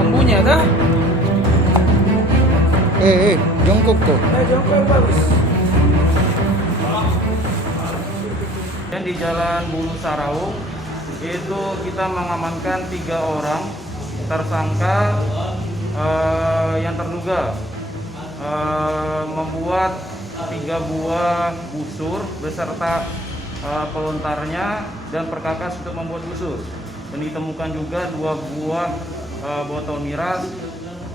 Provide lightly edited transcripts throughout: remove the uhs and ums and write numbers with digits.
bambunya dah. Jongkok kok. Jongkok yang bagus. Dan di Jalan Bulu Saraung itu kita mengamankan 3 orang tersangka yang terduga membuat 3 buah busur beserta pelontarnya dan perkakas untuk membuat busur. Dan ditemukan juga 2 buah botol miras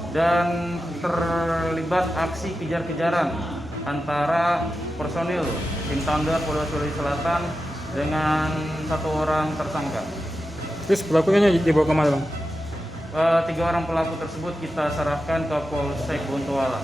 dan terlibat aksi kejar-kejaran antara personil tim Tandar Polda Sulawesi Selatan dengan 1 orang tersangka. Terus pelakunya dibawa kemana bang? 3 orang pelaku tersebut kita serahkan ke Polsek Bontoala.